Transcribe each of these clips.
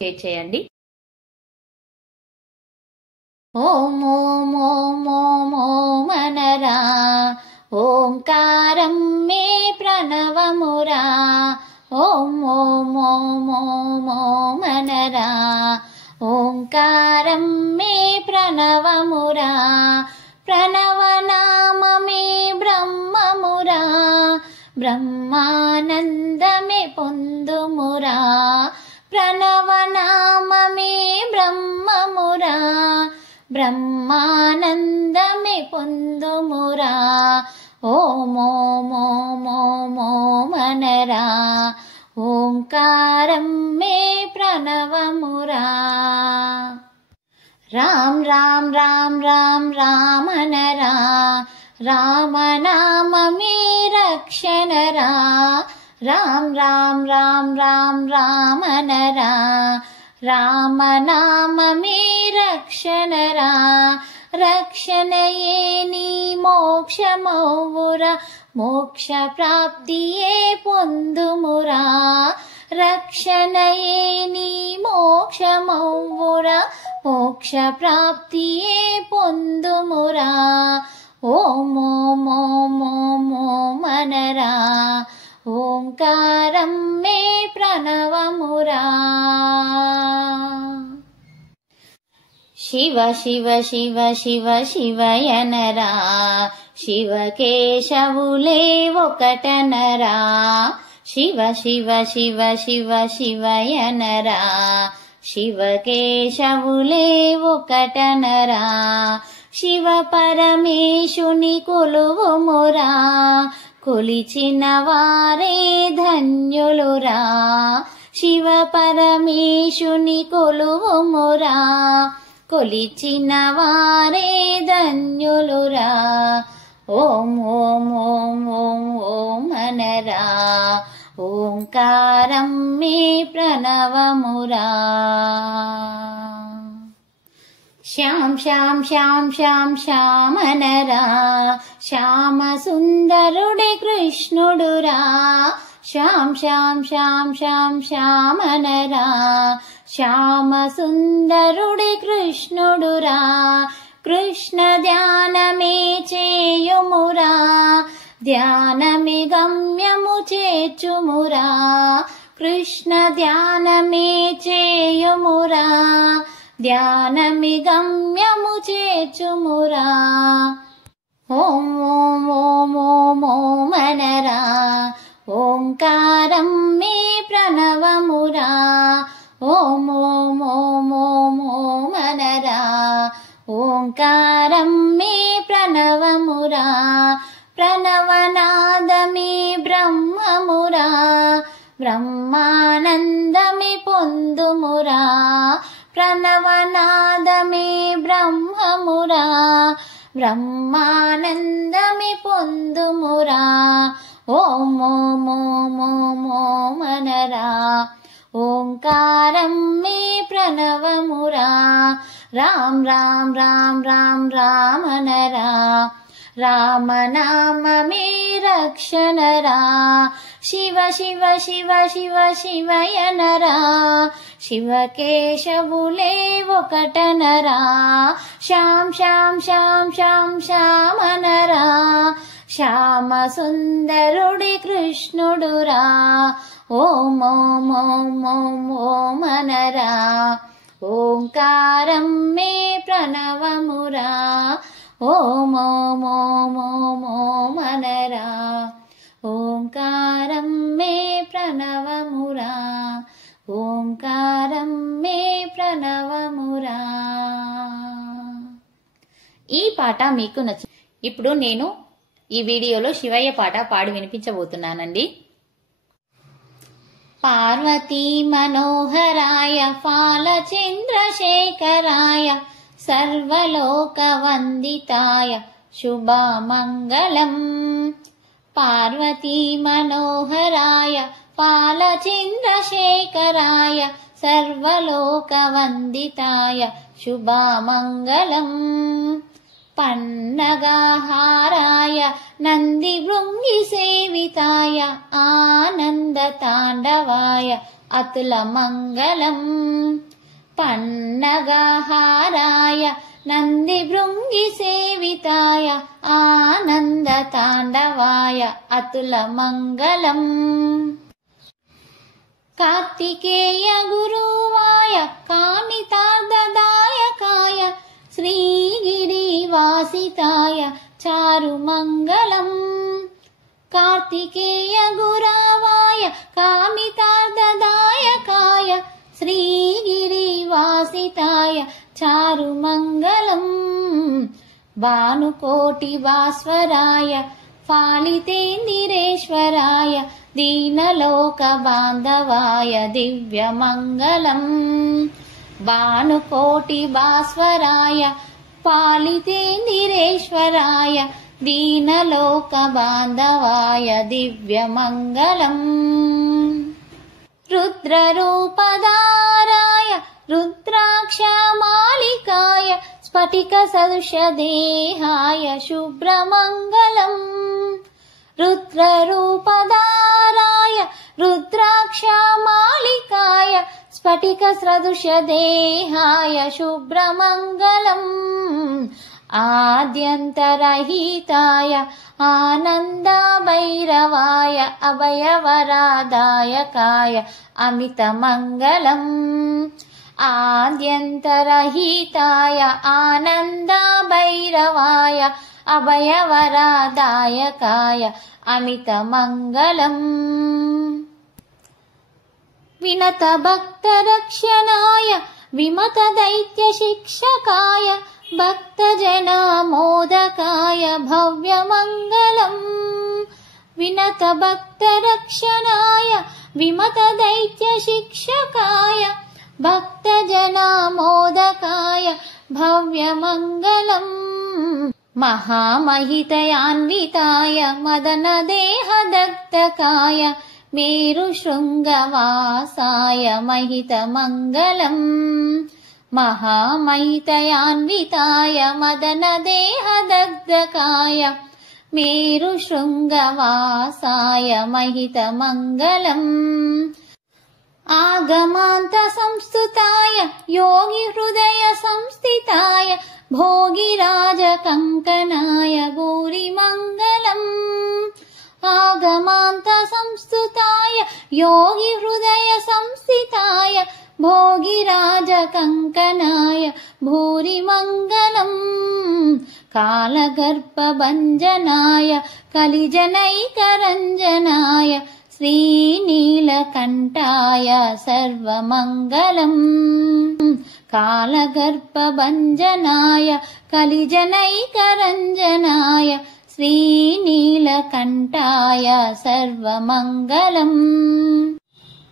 చేయండి. ఓం ఓం ఓం ఓం ఓం అనరా, ఓంకారం మే ప్రణవమురా. ఓం ఓం ఓం ఓం ఓం అనరా, ఓంకారం మే ప్రణవమురా. ప్రణవనామమే బ్రహ్మమురా, బ్రహ్మానందమే పొందుమురా. ప్రణవనామమే బ్రహ్మమురా, బ్రహ్మానందమే పొందుమురా. ఓం ఓం ఓం ఓం ఓం అనరా, ఓంకారం మే ప్రణవమురా. రామ్ రామ్ రామ్ రామ్ రామ్ అనరా, రామనామమే రక్షణరా. రామ్ రామ్ రామ్ రామ్ రామ్ అనరా, రామనామమే రక్షణరా. రక్షణయే నీ మోక్షమౌవురా, మోక్ష ప్రాప్తియే పొందుమురా. రక్షణయే నీ మోక్షమౌవురా, మోక్ష ప్రాప్తియే పొందుమురా. ఓం ఓం ఓం ఓం ఓం అనరా, ఓంకారం మే ప్రణవమురా. శివ శివ శివ శివ శివయనరా, శివకేశవులే ఒకటనరా. శివ శివ శివ శివ శివయనరా, శివకేశవులే ఒకటనరా. శివ పరమేశుని కొలువుమురా, కొలిచిన వారే ధన్యులురా. శివ పరమేశుని కొలువుమురా, కొలిచిన వారే ధన్యులురా. ఓం ఓం ఓం ఓం ఓం అనరా, ఓంకారం మే ప్రణవమురా. శ్యాం శ్యాం శ్యాం శ్యాం శ్యామనరా, శ్యామ సుందరుడే కృష్ణుడురా. శ్యాం శ్యాం శ్యాం శ్యాం శ్యామనరా, శ్యామ సుందరుడే కృష్ణుడురా. కృష్ణ ధ్యానమే చేయుమురా, ధ్యానమే గమ్యము చేర్చుమురా. కృష్ణ ధ్యానమే చేయుమురా, ధ్యానమి గమ్యము చేర్చుమురా. ఓం ఓం ఓం ఓం ఓం అనరా, ఓంకారం మే ప్రణవమురా. ఓం ఓం ఓం ఓం ఓం అనరా, ఓంకారం మే ప్రణవమురా. ప్రణవనాదమే బ్రహ్మమురా, బ్రహ్మానందమే పొందుమురా. ప్రణవనాదమే బ్రహ్మమురా, బ్రహ్మానందమే పొందుమురా. ఓం ఓం ఓం ఓం ఓం అనరా, ఓంకారం మే ప్రణవమురా. రామ్ రామ్ రామ్ రామ్ రామ్ అనరా, రామనామమే రక్షణరా. శివ శివ శివ శివ శివయనరా, శివకేశవులే ఒకటనరా. శ్యాం శ్యాం శ్యాం శ్యాం శ్యామనరా, శ్యామ సుందరుడి కృష్ణుడురా. ఓం ఓం ఓం ఓం ఓం అనరా, ఓంకారం మే ప్రణవమురా. ఓం ఓం ఓం ఓం ఓం అనరా, ఓంకారం మే ప్రణవమురా. ఓంకారం మే ప్రణవమురా. ఈ పాట మీకు నచ్చింది. ఇప్పుడు నేను ఈ వీడియోలో శివయ్య పాట పాడి వినిపించబోతున్నానండి. పార్వతీ మనోహరాయ ఫాలచంద్రశేఖరాయ సర్వలోక వందితాయ శుభమంగళం. పార్వతీ మనోహరాయ ఫాలచంద్రశేఖరాయ సర్వలోక వందితాయ శుభమంగళం. పన్నగహారాయ నంది భృంగి సేవితాయ ఆనంద తాండవాయ అతుల మంగళం. పన్నగహారాయ నంది భృంగి సేవితాయ ఆనంద తాండవాయ అతుల మంగళం. కార్తికేయ గురువాయ కామితార్థదాయకాయ శ్రీగిరివాసితాయ చారు మంగళం. కార్తికేయ గురవాయ కామితార్థదాయకాయ శ్రీగిరివాసితాయ చారు మంగళం. భానుకోటి భాస్వరాయ ఫాళితేందిరేశ్వరాయ దీనలోక బాంధవాయ దివ్య మంగళం. భానుకోటి భాస్వరాయ ఫాళితేందిరేశ్వరాయ దీనలోక బాంధవాయ దివ్య మంగళం. రుద్రరూపధారాయ రుద్రాక్షమాలికాయ స్ఫటిక సదృశ దేహాయ శుభ్రమంగళం. రుద్రరూపధారాయ రుద్రాక్షమాలికాయ స్ఫటిక సదృశ దేహాయ శుభ్రమంగళం. ఆద్యంతరహితాయ ఆనంద భైరవాయ అభయవరదాయకాయ అమిత మంగళం. ఆద్యంతరహితాయ ఆనంద భైరవాయ అభయవరదాయకాయ అమిత మంగళం. వినత భక్త రక్షణాయ విమత దైత్య శిక్షకాయ భక్తజన మోదకాయ భవ్య మంగళం. వినత భక్త రక్షణాయ విమత దైత్య శిక్షకాయ భక్తజన మోదకాయ భవ్య మంగళం. మహామహితయాన్వితాయ మదన దేహదగ్ధకాయ మేరు శృంగవాసాయ మహిత మంగళం. మహామహితయాన్వితాయ మదన దేహదగ్ధకాయ మేరు శృంగవాసాయ మహిత మంగళం. ఆగమాంత సంస్థుతాయ యోగి హృదయ సంస్థితాయ భోగిరాజ కంకణాయ భూరి మంగళం. ఆగమాంత సంస్థుతాయ యోగి హృదయ సంస్థితాయ భోగిరాజ కంకణాయ భూరి మంగళం. కాలగర్భభంజనాయ కలిజనైకరంజనాయ శ్రీనీలకంఠాయ సర్వమంగళం. కాలగర్భభంజనాయ కలిజనైకరంజనాయ శ్రీనీలకంఠాయ సర్వమంగళం.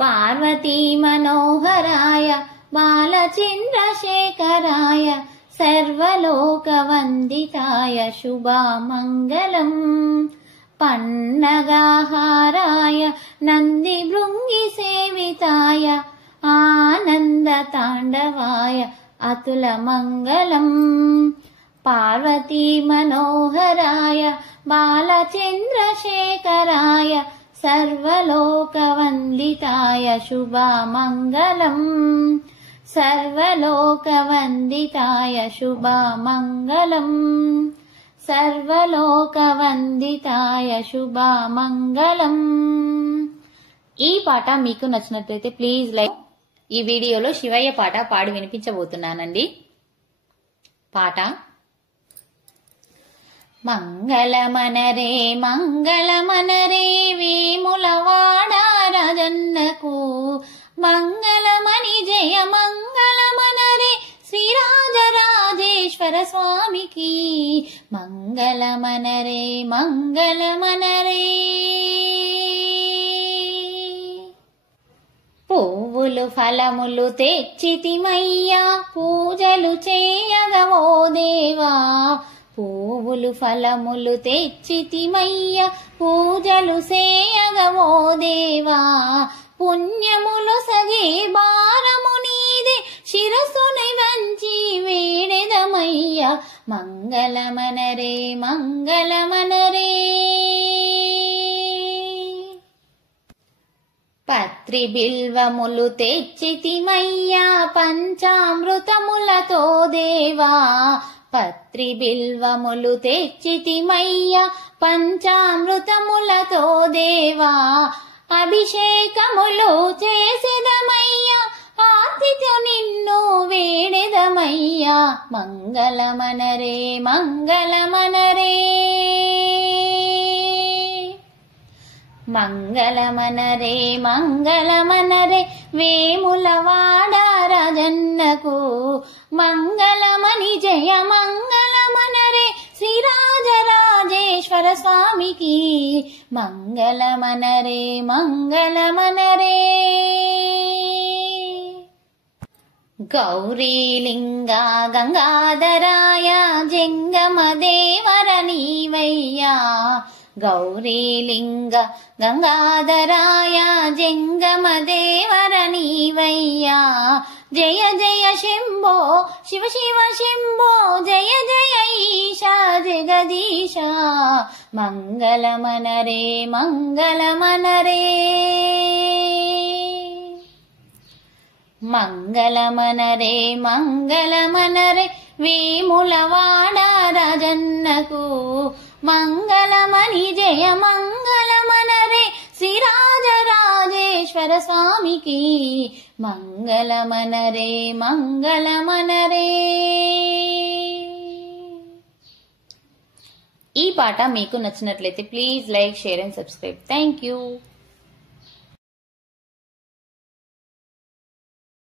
పార్వతీ మనోహరాయ బాలచంద్రశేఖరాయ సర్వలోకవందితాయ శుభమంగళం. పన్నగహారాయ నంది భృంగి సేవితాయ ఆనంద తాండవాయ అతుల మంగళం. పార్వతీ మనోహరాయ బాలచంద్రశేఖరాయ సర్వలోకవందితాయ శుభమంగళం. సర్వలోకవందితాయ శుభమంగళం. సర్వలోకవందితాయ శుభమంగళం. ఈ పాట మీకు నచ్చినట్లయితే ప్లీజ్ లైక్. ఈ వీడియోలో శివయ్య పాట పాడి వినిపించబోతున్నానండి. పాట మంగళమనరే మంగళమనరే వేములవాడ రాజన్నకు మంగళమణి జయ మంగళమనరే శ్రీరాజరాజేశ్వర స్వామికి మంగళమనరే మంగళమనరే. పువ్వులు ఫలములు తెచ్చితిమయ్యా పూజలు చేయగవో దేవా. పువ్వులు ఫలములు తెచ్చితిమయ్యా పూజలు చేయగవో దేవా. పుణ్యములు సగే భారము నీదే శిరసుని వంచి వేడెదమయ్యా మంగళమనరే మంగళమనరే. పత్రి బిల్వములు తెచ్చితిమయ్యా పంచామృతములతో దేవా, పత్రి బిల్వములు తెచ్చితిమయ్యా పంచామృతములతో దేవా, అభిషేకములు చేసెదమయ్యా ఆర్తితో నిన్ను వేడెదమయ్యా, మంగళమనరే మంగళమనరే మంగళమనరే మంగళమనరే వేములవాడ రాజన్నకు, మంగళమని జయ మంగళమనరే శ్రీరాజరాజేశ్వర స్వామికి, మంగళమనరే మంగళమనరే. గౌరీలింగ గంగాధరాయ జంగమదేవర నీవయ్యా, గౌరీలింగ గంగాధరాయ జంగమదేవర నీవయ్యా, జయ జయ శంభో శివ శివ శంభో జయ జయ ఈశా జగదీశ, మంగళమనరే మంగళమనరే మంగళమనరే మంగళమనరే వేములవాడ రాజన్నకు, మంగళమని జయ మంగళమనరే శ్రీరాజరాజేశ్వర స్వామికి, మంగళమనరే మంగళమనరే. ఈ పాట మీకు నచ్చినట్లయితే please like, share and subscribe. Thank you.